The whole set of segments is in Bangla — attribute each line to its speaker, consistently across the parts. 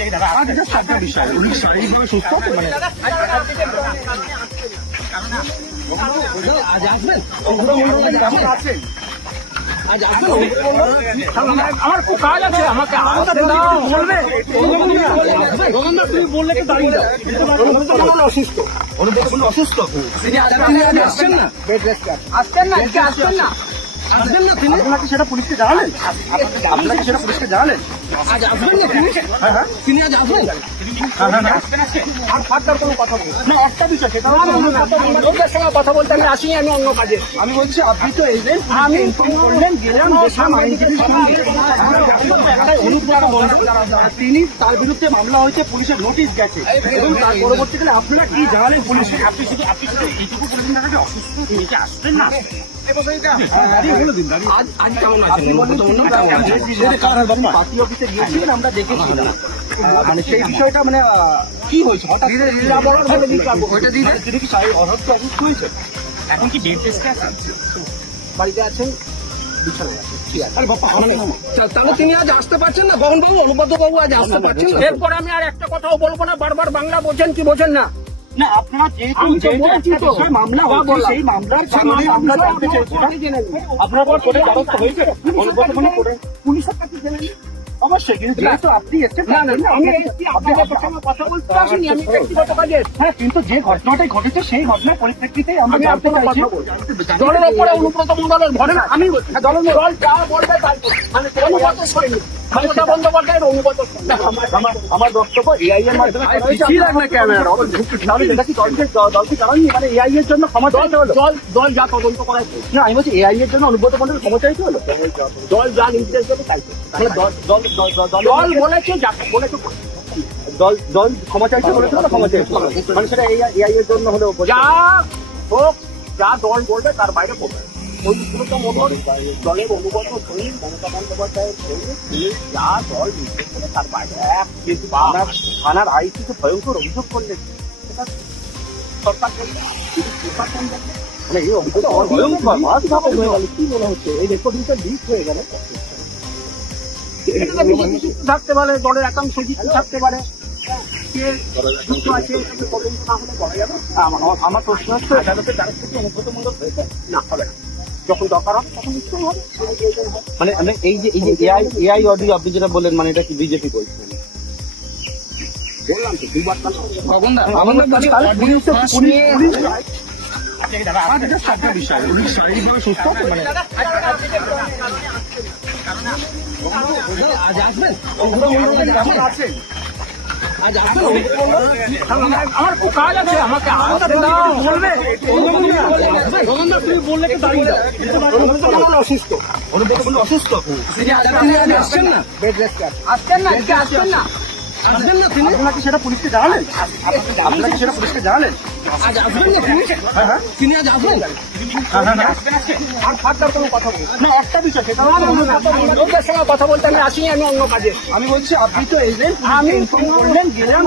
Speaker 1: বিষয় উনি শারীরিকভাবে সুস্থ মানে
Speaker 2: আজ আসবেন
Speaker 1: কেমন আছেন আমার খুব কাজ আছে আমাকে বলবে তুমি বললে কি দাঁড়িয়ে যাও অসুস্থ অসুস্থ
Speaker 2: আসছেন না
Speaker 1: আসছেন না আসছেন না?
Speaker 2: আসবেন না তিনি?
Speaker 1: আপনাকে সেটা পুলিশকে জানালেন? আপনাকে সেটা পুলিশকে জানালেন?
Speaker 2: আজ আসবেন না তিনি?
Speaker 1: হ্যাঁ হ্যাঁ।
Speaker 2: তিনি আজ আসবেন?
Speaker 1: হ্যাঁ হ্যাঁ আর ফাটার কোনো কথা বলব না। একটা বিষয় সেটা লোকের সঙ্গে কথা বলতে আমি আসি আমি অন্য কাজে। আমি বলছি আপনি তো এলেন আমি ইনফর্ম করলেন গেলাম দেখলাম আইনজীবীর সঙ্গে একটাই অনুপ্রাণ বন্ধু তিনি তার বিরুদ্ধে মামলা হয়েছে পুলিশের নোটিশ গেছে। এবং তার পরবর্তীকালে আপনারা কি জানালেন পুলিশকে? আপনি শুধু আপনি শুধু এইটুকু বললেন যে অসুস্থ আসবেন না। দাঁড়িয়ে বলে দিন দাঁড়িয়ে।
Speaker 2: আজ আজ কেমন আছেন? কেমন আছেন?
Speaker 1: পার্টি অফিসে গিয়েছিলেন আমরা দেখেছি। মানে সেই বিষয়টা মানে কি হয়েছে? হঠাৎ করে নিরাবরণ হলো কি শারীরিক অসুস্থ অসুস্থ হয়েছে? এখন কি বেড রেস্টে আছেন? বাড়িতে আছেন? ঠিক আছে?
Speaker 2: তাহলে তিনি আজ আসতে পারছেন না গগন বাবু অনুব্রত বাবু আজ আসতে পারছেন না।
Speaker 3: এরপর আমি আর একটা কথাও বলব না বারবার বাংলা বোঝেন কি বোঝেন না।
Speaker 1: না আপনারা যেহেতু যেহেতু
Speaker 3: বলছি
Speaker 1: একটা
Speaker 3: তো।
Speaker 1: বিষয় মামলা হচ্ছে সেই মামলার কারণে আমরা জানতে চাইছিলাম আপনার পর কোর্টে দ্বারস্থ হয়েছে অনুব্রত
Speaker 3: পুলিশের কাছে জেনে নিন।
Speaker 1: অবশ্যই কিন্তু যেহেতু আপনি এসেছেন
Speaker 3: না না আমি
Speaker 1: আপনি-
Speaker 3: এসছি আপনাদের সঙ্গে কথা বলতে আসিনি আমি ব্যক্তিগত কাজে
Speaker 1: হ্যাঁ কিন্তু যে ঘটনাটাই ঘটেছে সেই ঘটনার পরিপ্রেক্ষিতে আমরা
Speaker 3: আমি
Speaker 1: জানতে চাইছি।
Speaker 3: দলের ওপরে অনুব্রত মন্ডলের আমি দলের দল যা বলবে তাই। মানে অনুগত সৈনিক মমতা বন্দ্যোপাধ্যায়ের অনুগত
Speaker 1: আমার আমার বক্তব্য এআই এর মাধ্যমে করা দলকে জানাননি মানে এআই এর জন্য ক্ষমা চাইতে হলো?
Speaker 3: দল দল যা তদন্ত করায়
Speaker 1: না আমি বলছি এআই এর জন্য অনুব্রত মন্ডল ক্ষমা চাইতে হলো?
Speaker 3: দল যা নির্দেশ দেবে তাই
Speaker 1: দল দল
Speaker 3: বলেছে যা বলেছে।
Speaker 1: দল দল ক্ষমা বলেছিল না ক্ষমা মানে সেটা এআই এর জন্য হলো
Speaker 3: যা হোক যা দল বলবে তার বাইরে করবে ওই অনুব্রত মন্ডল দলের অনুগত সৈনিক মমতা বন্দ্যোপাধ্যায়ের দল করে তার বাইরে
Speaker 1: থানার আইসিতে ভয়ঙ্কর অভিযোগ করলেন
Speaker 3: প্রশাসন
Speaker 1: মানে এই হয়ে কি মনে হচ্ছে এই রেকর্ডিংটা হয়ে
Speaker 3: থাকতে পারে দলের একাংশ যুক্ত থাকতে পারে
Speaker 1: আমার প্রশ্ন হচ্ছে, আদালতের দ্বারা থেকে মন্ডল হয়েছে?
Speaker 3: না, হবে না। যখন দরকার হবে তখন নিশ্চয়ই হবে হয়।
Speaker 1: মানে মানে এই যে এই যে এআই এআই অডিও আপনি যেটা বললেন মানে এটা কি বিজেপি করছেন
Speaker 3: বললাম তো দুবার
Speaker 1: আমাদের কাছে পুলিশ পুলিশ বিষয় উনি শারীরিকভাবে সুস্থ মানে
Speaker 2: আজ আসবেন
Speaker 1: কেমন আছেন
Speaker 3: আমার খুব কাজ আছে আমাকে বলবে
Speaker 1: অসুস্থ। অসুস্থ?
Speaker 2: আসছেন না।
Speaker 3: আসছেন না? আসছেন। না
Speaker 2: আসবেন না। তিনি?
Speaker 1: সেটা পুলিশকে জানালেন? আপনাকে সেটা পুলিশকে জানালেন?
Speaker 2: আজ আসবেন না তিনি
Speaker 1: হ্যাঁ হ্যাঁ
Speaker 2: তিনি আজ আসবেন
Speaker 1: হ্যাঁ হ্যাঁ হ্যাঁ
Speaker 3: আর ফাটার কোনো কথা বলব
Speaker 1: না একটা বিষয়
Speaker 3: লোকের সঙ্গে কথা বলতে আমি আমি অন্য কাজে
Speaker 1: আমি বলছি আপনি তো এলেন আমি গেলাম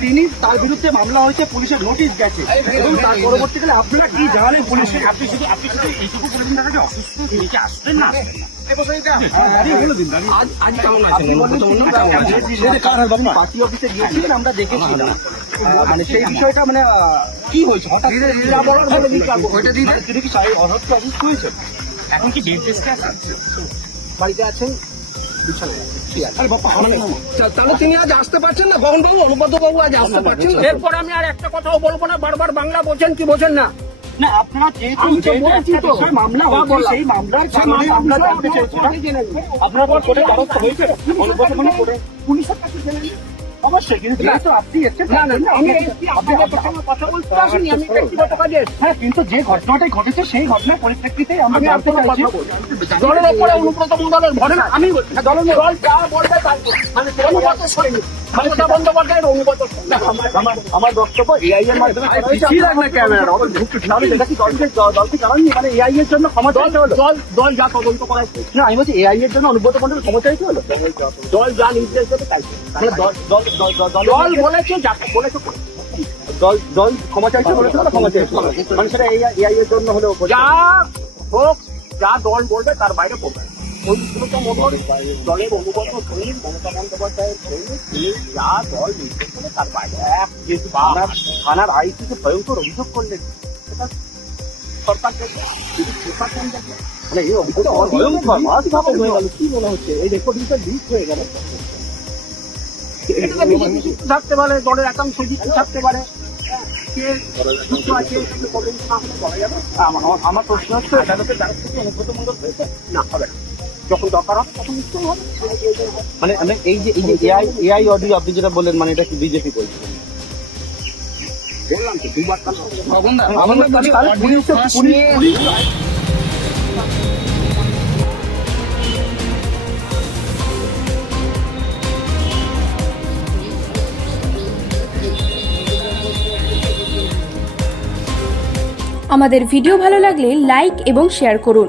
Speaker 1: তিনি তার বিরুদ্ধে মামলা হয়েছে পুলিশের নোটিশ গেছে এবং তার পরবর্তীকালে আপনারা কি জানালেন পুলিশকে আপনি শুধু আপনি শুধু এইটুকু বললেন না যে অসুস্থ তিনি কি আসবেন না পার্টি অফিসে গিয়েছিলেন আমরা দেখেছি মানে সেই বিষয়টা মানে কি হয়েছে? হঠাৎ করে?
Speaker 2: ওইটা দিয়ে
Speaker 1: তিনি কি অসুস্থ হয়েছে এখন কি রেস্টে আছেন?
Speaker 3: বাড়িতে আছেন?
Speaker 2: তাহলে তিনি আজ আসতে পারছেন না? গগন বাবু অনুব্রত বাবু আজ আসতে পারছেন না?
Speaker 3: এরপর আমি আর একটা কথাও বলব না বারবার বাংলা বোঝেন কি বোঝেন না।
Speaker 1: না আপনারা যেহেতু মামলা। সেই মামলার
Speaker 3: মামলা।
Speaker 1: আপনার কোর্টে দ্বারস্থ হয়েছে মানে
Speaker 3: পুলিশের কাছে।
Speaker 1: অবশ্যই কিন্তু আপনি হ্যাঁ কিন্তু যে ঘটনাটাই ঘটেছে সেই ঘটনার পরিপ্রেক্ষিতে আমরা
Speaker 3: আমি
Speaker 1: জানতে চাইছি।
Speaker 3: দলের ওপরে অনুব্রত মন্ডলের ভরে আমি হ্যাঁ, দলের দল যা বলবে। মানে অনুগত সৈনিক মমতা বন্দ্যোপাধ্যায়ের অনুগত
Speaker 1: আমার আমার বক্তব্য এআই এর মাধ্যমে করা হয়েছে।
Speaker 3: পিছিয়ে রাখ না ক্যামেরা।
Speaker 1: তাহলে এটা দলকে দলকে জানাননি মানে এআই এর জন্য ক্ষমা
Speaker 3: দল দল দল যা তদন্ত
Speaker 1: না আমি বলছি এআই এর জন্য অনুব্রত মন্ডল ক্ষমা চাইতে হলো।
Speaker 3: দল যা নির্দেশ দেবে তাই।
Speaker 1: মানে দল দল দল
Speaker 3: বলেছে যা বলেছে।
Speaker 1: দল দল ক্ষমা চাইতে মানে সেটা এআই এর জন্য হলো
Speaker 3: যা হোক যা দল বলবে তার বাইরে করবে দলের অনুগত মমতা বন্দ্যোপাধ্যায়ের যা দল নির্দেশ করে তার বাইরে এক যেহেতু থানার আইসিকে ভয়ঙ্কর অভিযোগ করলেন সেটা সরকার দেখবে প্রশাসন দেখবে মানে এই অভিযোগটা ভয়ঙ্কর মারাত্মক হয়ে গেল কি মনে হচ্ছে? এই রেকর্ডিংটা লিক হয়ে গেল। এটা বিজেপি যুক্ত থাকতে পারে দলের একাংশ যুক্ত থাকতে পারে আমার প্রশ্ন হচ্ছে আদালতের দ্বারা থেকে অনুব্রতমূলক হয়েছে? না হবে না। যখন দরকার হবে তখন নিশ্চয়ই হবে।
Speaker 2: মানে মানে এই যে এই যে এআই এআই অডিও আপনি যেটা বললেন মানে এটা কি বিজেপি বলছে
Speaker 3: বললাম তো দুবার
Speaker 2: আমাদের
Speaker 1: তাহলে পুলিশ পুলিশ
Speaker 4: আমাদের ভিডিও ভালো লাগলে লাইক এবং শেয়ার করুন।